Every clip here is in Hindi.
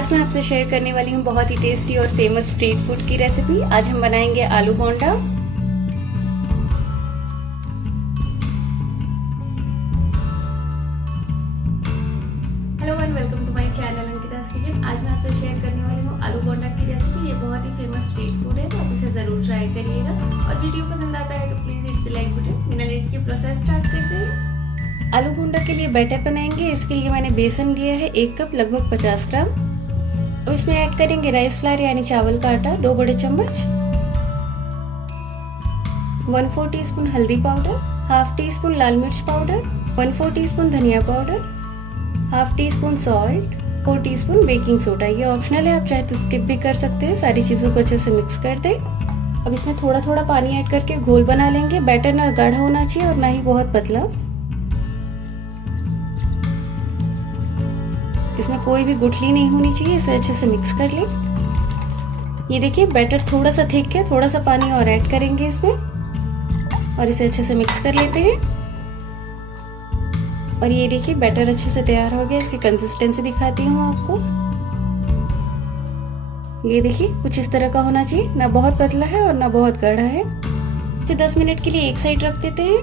आज मैं आपसे शेयर करने वाली हूँ बहुत ही टेस्टी और फेमस स्ट्रीट फूड की रेसिपी। आज हम बनाएंगे aloo bonda. Hello and welcome to my channel Ankita's kitchen. आज मैं आपसे शेयर करने वाली हूँ आलू बोंडा की रेसिपी। ये बहुत ही फेमस स्ट्रीट फूड है, तो आप इसे जरूर ट्राई करिएगा। और वीडियो पसंद आता है तो please hit the like button. बिना लेट के प्रोसेस स्टार्ट करते हैं। आलू बोंडा के लिए बैटर बनाएंगे। इसके लिए मैंने बेसन लिया है 1 कप लगभग 50 ग्राम। अब इसमें ऐड करेंगे राइस फ्लावर यानी चावल का आटा 2 बड़े चम्मच, 1/4 टीस्पून हल्दी पाउडर, हाफ टी स्पून लाल मिर्च पाउडर, 1/4 टीस्पून धनिया powder, half tea spoon salt, 4 teaspoon baking soda. ये ऑप्शनल है, आप चाहे तो स्किप भी कर सकते हैं। सारी चीजों को अच्छे से मिक्स कर दें। अब इसमें थोड़ा थोड़ा पानी ऐड करके घोल बना लेंगे। बैटर ना गाढ़ा होना चाहिए और ना ही बहुत पतला। इसमें कोई भी गुठली नहीं होनी चाहिए। इसे अच्छे से मिक्स कर लें। ये देखिए बैटर थोड़ा सा थिक है, थोड़ा सा पानी और ऐड करेंगे इसमें और इसे अच्छे से मिक्स कर लेते हैं। और ये देखिए बैटर अच्छे से तैयार हो गया। इसकी कंसिस्टेंसी दिखाती हूँ आपको। ये देखिए कुछ इस तरह का होना चाहिए, ना बहुत पतला है और ना बहुत गाढ़ा है। इसे 10 मिनट के लिए एक साइड रख देते हैं।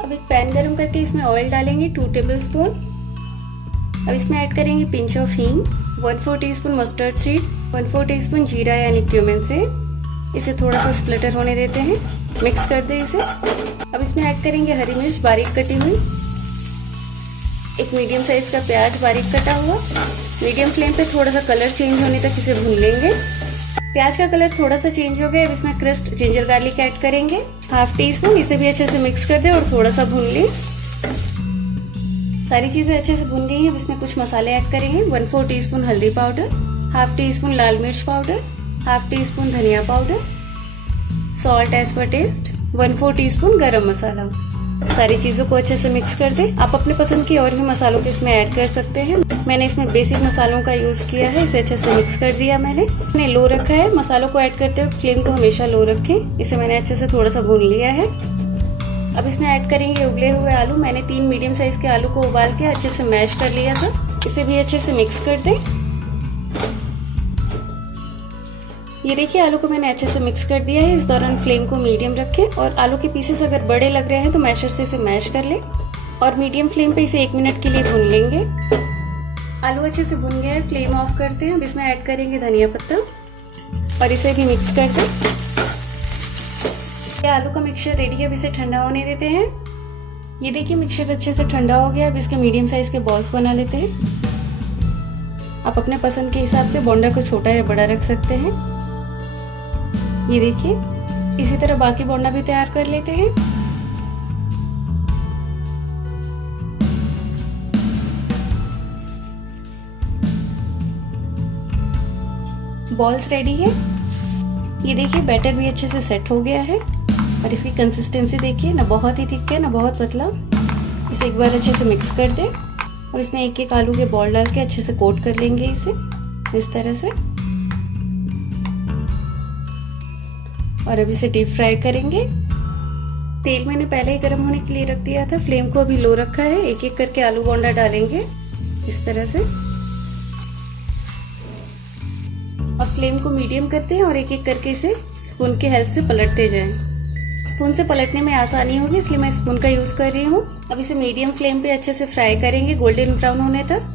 अब एक पैन गरम करके इसमें ऑयल डालेंगे 2 टेबलस्पून। अब इसमें ऐड करेंगे पिंच ऑफ हींग, 1/4 टीस्पून मस्टर्ड सीड, 1/4 टीस्पून जीरा यानी क्यूमिन सीड। इसे थोड़ा सा स्प्लिटर होने देते हैं, मिक्स कर दें इसे। अब इसमें ऐड करेंगे हरी मिर्च बारीक कटी हुई, एक मीडियम साइज का प्याज बारीक कटा हुआ। मीडियम फ्लेम पे थोड़ा सा कलर चेंज होने तक इसे भून लेंगे। प्याज का कलर थोड़ा सा चेंज हो गया। अब इसमें क्रस्ट जिंजर गार्लिक ऐड करेंगे हाफ टी स्पून। इसे भी अच्छे से मिक्स कर दें और थोड़ा सा भून लें। सारी चीजें अच्छे से भून गई हैं। अब इसमें कुछ मसाले ऐड करेंगे 1/4 टीस्पून हल्दी पाउडर, हाफ टी स्पून लाल मिर्च पाउडर, हाफ टी स्पून धनिया powder, salt as per taste, 1/4 teaspoon garam masala. सारी चीजों को अच्छे से मिक्स कर दें। आप अपने पसंद की और भी मसालों को इसमें ऐड कर सकते हैं। मैंने इसमें बेसिक मसालों का यूज किया है। इसे अच्छे से मिक्स कर दिया मैंने लो रखा है। मसालों को ऐड करते वक्त फ्लेम को हमेशा लो रखें। इसे मैंने अच्छे से थोड़ा सा भून लिया है। अब इसमें ऐड करेंगे उबले हुए आलू। मैंने 3 मीडियम साइज के आलू को उबाल के अच्छे से मैश कर लिया था। इसे भी अच्छे से मिक्स कर दें। ये देखिए आलू को मैंने अच्छे से मिक्स कर दिया है। इस दौरान फ्लेम को मीडियम रखें और आलू के पीसेस अगर बड़े लग रहे हैं तो मैशर से इसे मैश कर लें और मीडियम फ्लेम पे इसे 1 मिनट के लिए भून लेंगे। आलू अच्छे से भुन गया है, फ्लेम ऑफ करते हैं। अब इसमें ऐड करेंगे धनिया पत्ता और इसे भी मिक्स कर दें। आलू का मिक्सचर रेडी है। अब इसे ठंडा होने देते हैं। ये देखिए मिक्सचर अच्छे से ठंडा हो गया। अब इसके मीडियम साइज के बॉल्स बना लेते हैं। आप अपने पसंद के हिसाब से बोंडा को छोटा या बड़ा रख सकते हैं। ये देखिए इसी तरह बाकी बोंडा भी तैयार कर लेते हैं। बॉल्स रेडी है। ये देखिए बैटर भी अच्छे से सेट हो गया है और इसकी कंसिस्टेंसी देखिए, ना बहुत ही थिक है ना बहुत पतला। इसे एक बार अच्छे से मिक्स कर दें और इसमें एक एक आलू के बॉल डाल के अच्छे से कोट कर लेंगे इसे इस तरह से। और अब इसे डीप फ्राई करेंगे। तेल मैंने पहले ही गर्म होने के लिए रख दिया था। फ्लेम को अभी लो रखा है। एक एक करके आलू बोंडा डालेंगे इस तरह से और फ्लेम को मीडियम करते हैं और एक एक करके इसे स्पून की हेल्प से पलटते जाएं। स्पून से पलटने में आसानी होगी इसलिए मैं स्पून का यूज कर रही हूँ। अब इसे मीडियम फ्लेम पे अच्छे से फ्राई करेंगे गोल्डन ब्राउन होने तक।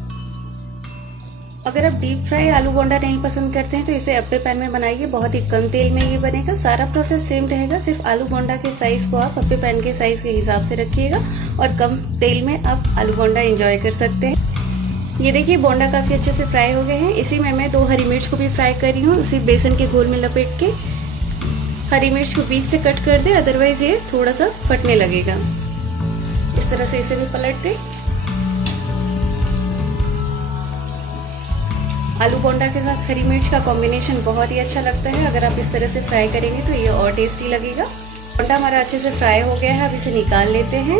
अगर आप डीप फ्राई आलू बोंडा नहीं पसंद करते हैं तो इसे अप्पे पैन में बनाइए। बहुत ही कम तेल में ये बनेगा। सारा प्रोसेस सेम रहेगा, सिर्फ आलू बोंडा के साइज को आप अप्पे पैन के साइज के हिसाब से रखिएगा और कम तेल में आप आलू बोंडा एंजॉय कर सकते हैं। ये देखिए बोंडा काफी अच्छे से फ्राई हो गए हैं। इसी में मैं 2 हरी मिर्च को भी फ्राई कर रही हूँ। उसी बेसन के घोल में लपेट के हरी मिर्च को बीच से कट कर दे, अदरवाइज ये थोड़ा सा फटने लगेगा। इस तरह से इसे भी पलट दे। आलू बोंडा के साथ हरी मिर्च का कॉम्बिनेशन बहुत ही अच्छा लगता है। अगर आप इस तरह से फ्राई करेंगे तो ये और टेस्टी लगेगा। बोंडा हमारा अच्छे से फ्राई हो गया है। अब इसे निकाल लेते हैं।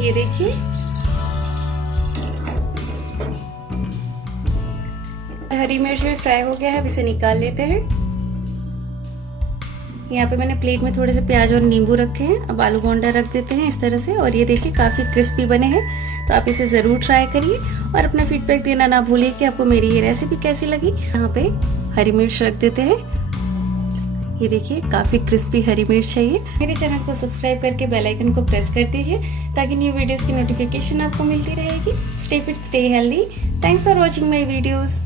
ये देखिए हरी मिर्च भी फ्राई हो गया है। अब इसे निकाल लेते हैं। यहाँ पे मैंने प्लेट में थोड़े से प्याज और नींबू रखे हैं। अब आलू बोंडा रख देते हैं इस तरह से और ये देखिए काफी क्रिस्पी बने हैं। तो आप इसे ज़रूर ट्राई करिए और अपना फीडबैक देना ना भूलिए कि आपको मेरी ये रेसिपी कैसी लगी। यहाँ पे हरी मिर्च रख देते हैं। ये देखिए काफ़ी क्रिस्पी हरी मिर्च चाहिए। मेरे चैनल को सब्सक्राइब करके बेल आइकन को प्रेस कर दीजिए ताकि न्यू वीडियोस की नोटिफिकेशन आपको मिलती रहेगी। Stay fit, stay healthy. Thanks for watching my videos.